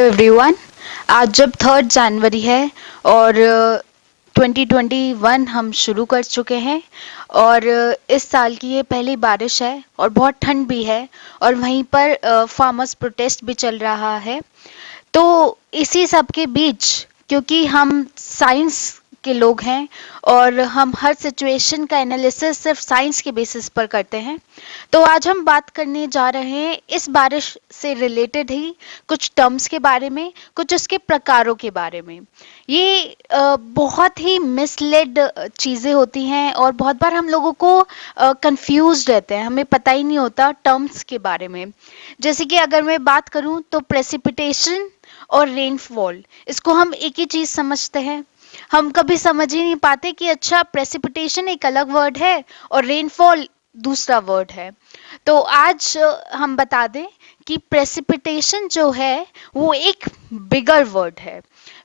Everyone, आज जब 3 जनवरी है और 2021 हम शुरू कर चुके हैं और इस साल की ये पहली बारिश है और बहुत ठंड भी है और वहीं पर फार्मर्स प्रोटेस्ट भी चल रहा है। तो इसी सब के बीच, क्योंकि हम साइंस के लोग हैं और हम हर सिचुएशन का एनालिसिस सिर्फ साइंस के बेसिस पर करते हैं, तो आज हम बात करने जा रहे हैं इस बारिश से रिलेटेड ही कुछ टर्म्स के बारे में, कुछ उसके प्रकारों के बारे में। ये बहुत ही मिसलेड चीज़ें होती हैं और बहुत बार हम लोगों को कंफ्यूज रहते हैं, हमें पता ही नहीं होता टर्म्स के बारे में। जैसे कि अगर मैं बात करूं तो प्रेसिपिटेशन और रेनफॉल, इसको हम एक ही चीज़ समझते हैं। हम कभी समझ ही नहीं पाते कि अच्छा, प्रेसिपिटेशन एक अलग वर्ड है और रेनफॉल दूसरा वर्ड है। तो आज हम बता दें कि प्रेसिपिटेशन जो है वो एक बिगर वर्ड है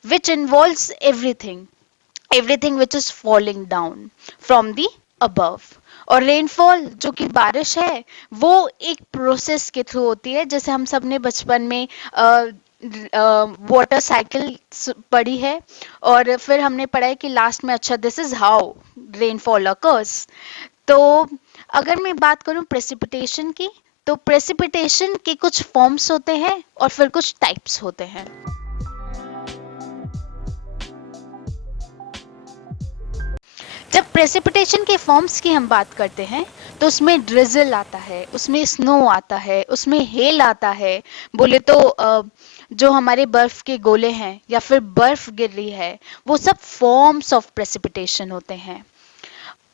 which involves everything, everything which is falling down from the above. और रेनफॉल जो कि बारिश है वो एक प्रोसेस के थ्रू होती है, जैसे हम सब ने बचपन में वाटर साइकिल पढ़ी है और फिर हमने पढ़ा है कि लास्ट में अच्छा this is how rainfall occurs. तो अगर मैं बात करूं प्रेसिपिटेशन की, तो प्रेसिपिटेशन के कुछ फॉर्म्स होते हैं और फिर कुछ टाइप्स होते हैं। जब प्रेसिपिटेशन के फॉर्म्स की हम बात करते हैं तो उसमें ड्रिजल आता है, उसमें स्नो आता है, उसमें हेल आता है। बोले तो जो हमारे बर्फ के गोले हैं या फिर बर्फ गिर रही है, वो सब फॉर्म्स ऑफ प्रेसिपिटेशन होते हैं।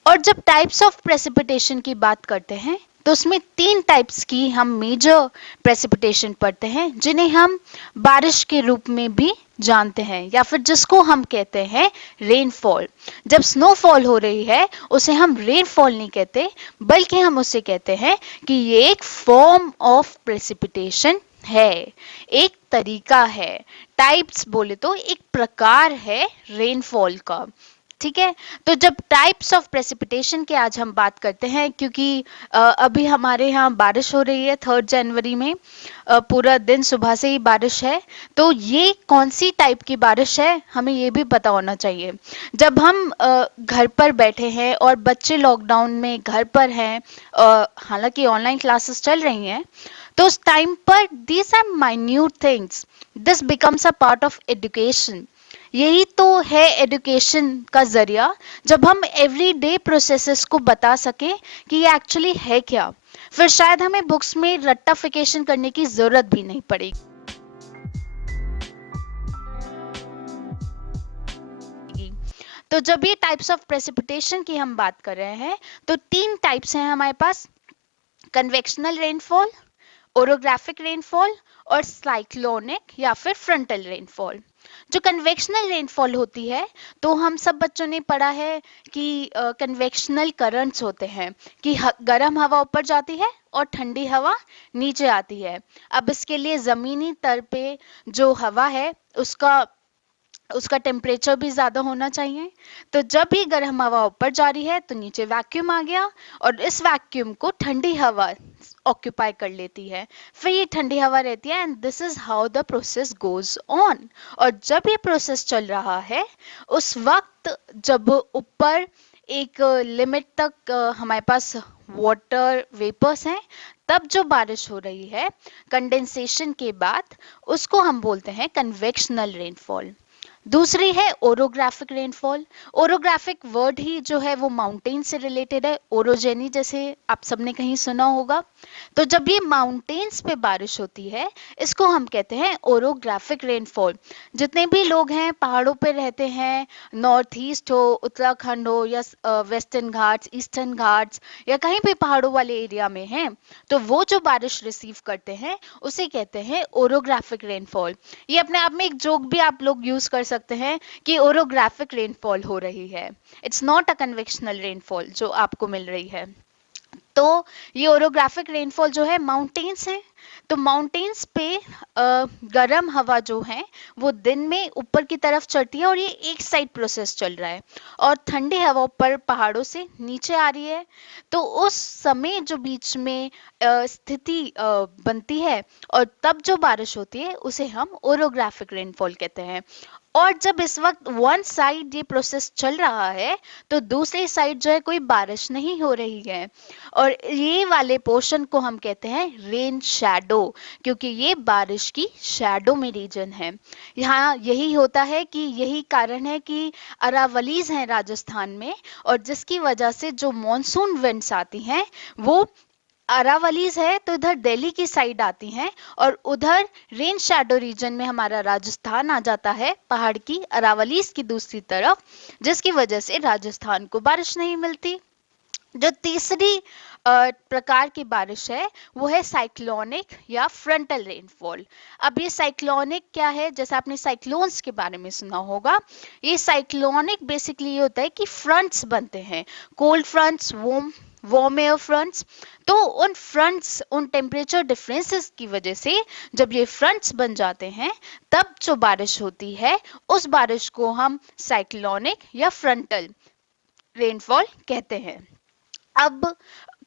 और जब टाइप्स ऑफ प्रेसिपिटेशन की बात करते हैं तो उसमें 3 टाइप्स की हम मेजर प्रेसिपिटेशन पढ़ते हैं, जिन्हें हम बारिश के रूप में भी जानते हैं या फिर जिसको हम कहते हैं रेनफॉल। जब स्नोफॉल हो रही है उसे हम रेनफॉल नहीं कहते, बल्कि हम उसे कहते हैं कि ये एक फॉर्म ऑफ प्रेसिपिटेशन है, एक तरीका है। टाइप्स बोले तो एक प्रकार है रेनफॉल का। ठीक है। तो जब टाइप्स ऑफ प्रेसिपिटेशन की आज हम बात करते हैं, क्योंकि अभी हमारे यहाँ बारिश हो रही है 3 जनवरी में, पूरा दिन सुबह से ही बारिश है। तो ये कौन सी टाइप की बारिश है हमें ये भी पता होना चाहिए। जब हम घर पर बैठे हैं और बच्चे लॉकडाउन में घर पर हैं, हालांकि ऑनलाइन क्लासेस चल रही हैं, तो उस टाइम पर these are minute things, this becomes a part of education. यही तो है एजुकेशन का जरिया, जब हम एवरीडे प्रोसेसेस को बता सकें कि ये एक्चुअली है क्या, फिर शायद हमें बुक्स में रट्टाफिकेशन करने की जरूरत भी नहीं पड़ेगी। तो जब ये टाइप्स ऑफ प्रेसिपिटेशन की हम बात कर रहे हैं, तो 3 टाइप्स हैं हमारे पास: कन्वेक्शनल रेनफॉल, ओरोग्राफिक रेनफॉल और साइक्लोनिक या फिर फ्रंटल रेनफॉल। जो कन्वेक्शनल रेनफॉल होती है, तो हम सब बच्चों ने पढ़ा है कि कन्वेक्शनल करंट्स होते हैं, कि गर्म हवा ऊपर जाती है और ठंडी हवा नीचे आती है। अब इसके लिए जमीनी तल पे जो हवा है उसका उसका टेम्परेचर भी ज्यादा होना चाहिए। तो जब भी गर्म हवा ऊपर जा रही है तो नीचे वैक्यूम आ गया, और इस वैक्यूम को ठंडी हवा ऑक्यूपाई कर लेती है, फिर ये ठंडी हवा रहती है, and this is how the process goes on. और जब ये प्रोसेस चल रहा है, उस वक्त जब ऊपर एक लिमिट तक हमारे पास वाटर वेपर्स हैं, तब जो बारिश हो रही है कंडेंसेशन के बाद, उसको हम बोलते हैं कन्वेक्शनल रेनफॉल। दूसरी है ओरोग्राफिक रेनफॉल। ओरोग्राफिक वर्ड ही जो है वो माउंटेन से रिलेटेड है, ओरोजेनी जैसे आप सबने कहीं सुना होगा। तो जब ये माउंटेन्स पे बारिश होती है, इसको हम कहते हैं ओरोग्राफिक रेनफॉल। जितने भी लोग हैं पहाड़ों पे रहते हैं, नॉर्थ ईस्ट हो, उत्तराखंड हो, या वेस्टर्न घाट्स, ईस्टर्न घाट्स, या कहीं भी पहाड़ों वाले एरिया में हैं, तो वो जो बारिश रिसीव करते हैं उसे कहते हैं ओरोग्राफिक रेनफॉल। ये अपने आप में एक जोक भी आप लोग यूज कर सकते हैं कि ओरोग्राफिक रेनफॉल हो रही है, it's not a convectional rainfall जो आपको मिल रही है। तो ये ओरोग्राफिक रेनफॉल जो है माउंटेन्स है, तो माउंटेन्स पे गर्म हवा जो है वो दिन में ऊपर की तरफ चढ़ती है, और ये एक साइड प्रोसेस चल रहा है, और ठंडी हवा ऊपर पहाड़ों से नीचे आ रही है। तो उस समय जो बीच में स्थिति बनती है और तब जो बारिश होती है उसे हम ओरोग्राफिक रेनफॉल कहते हैं। और जब इस वक्त वन साइड ये प्रोसेस चल रहा है, तो दूसरी साइड जो है कोई बारिश नहीं हो रही है, और ये वाले पोर्शन को हम कहते हैं रेन शैडो, क्योंकि ये बारिश की शैडो में रीजन है। यहाँ यही होता है कि यही कारण है कि अरावलीज हैं राजस्थान में, और जिसकी वजह से जो मॉनसून विंड्स आती हैं वो अरावलीज है तो इधर दिल्ली की साइड आती हैं, और उधर रेन शैडो रीजन में हमारा राजस्थान आ जाता है, पहाड़ की अरावलीज की दूसरी तरफ, जिसकी वजह से राजस्थान को बारिश नहीं मिलती। जो तीसरी प्रकार की बारिश है वो है साइक्लोनिक या फ्रंटल रेनफॉल। अब ये साइक्लोनिक क्या है, जैसे आपने साइक्लोन्स के बारे में सुना होगा, ये साइक्लोनिक बेसिकली ये होता है कि फ्रंट्स बनते हैं, cold fronts, warm air fronts. तो उन फ्रंट्स, उन टेम्परेचर डिफरेंसेस की वजह से जब ये फ्रंट्स बन जाते हैं, तब जो बारिश होती है उस बारिश को हम साइक्लोनिक या फ्रंटल रेनफॉल कहते हैं। अब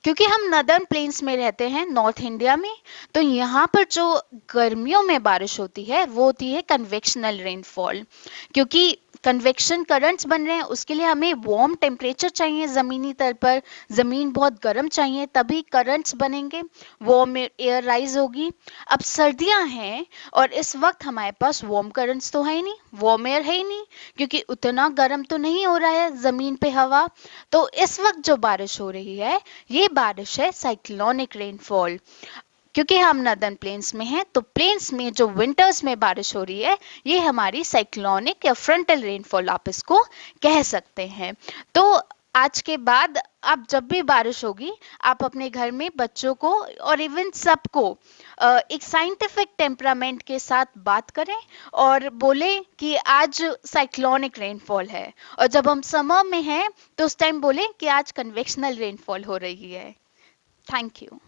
क्योंकि हम नदर्न प्लेन्स में रहते हैं नॉर्थ इंडिया में, तो यहाँ पर जो गर्मियों में बारिश होती है वो होती है कन्वेक्शनल रेनफॉल। क्योंकि कन्वेक्शन करंट्स बन रहे हैं, उसके लिए हमें वार्म टेम्परेचर चाहिए जमीनी तल पर, जमीन बहुत गर्म चाहिए तभी करंट्स बनेंगे, वार्म एयर राइज होगी। अब सर्दियां हैं और इस वक्त हमारे पास वार्म करंट्स तो है ही नहीं, वार्म एयर है ही नहीं, क्योंकि उतना गर्म तो नहीं हो रहा है जमीन पे हवा। तो इस वक्त जो बारिश हो रही है ये बारिश है साइक्लोनिक रेनफॉल। क्योंकि हम नदर्न प्लेन्स में हैं, तो प्लेन्स में जो विंटर्स में बारिश हो रही है ये हमारी साइक्लोनिक या फ्रंटल रेनफॉल आप इसको कह सकते हैं। तो आज के बाद आप जब भी बारिश होगी, आप अपने घर में बच्चों को और इवन सबको एक साइंटिफिक टेम्परामेंट के साथ बात करें और बोले कि आज साइक्लोनिक रेनफॉल है, और जब हम समर में हैं तो उस टाइम बोले कि आज कन्वेक्शनल रेनफॉल हो रही है। Thank you.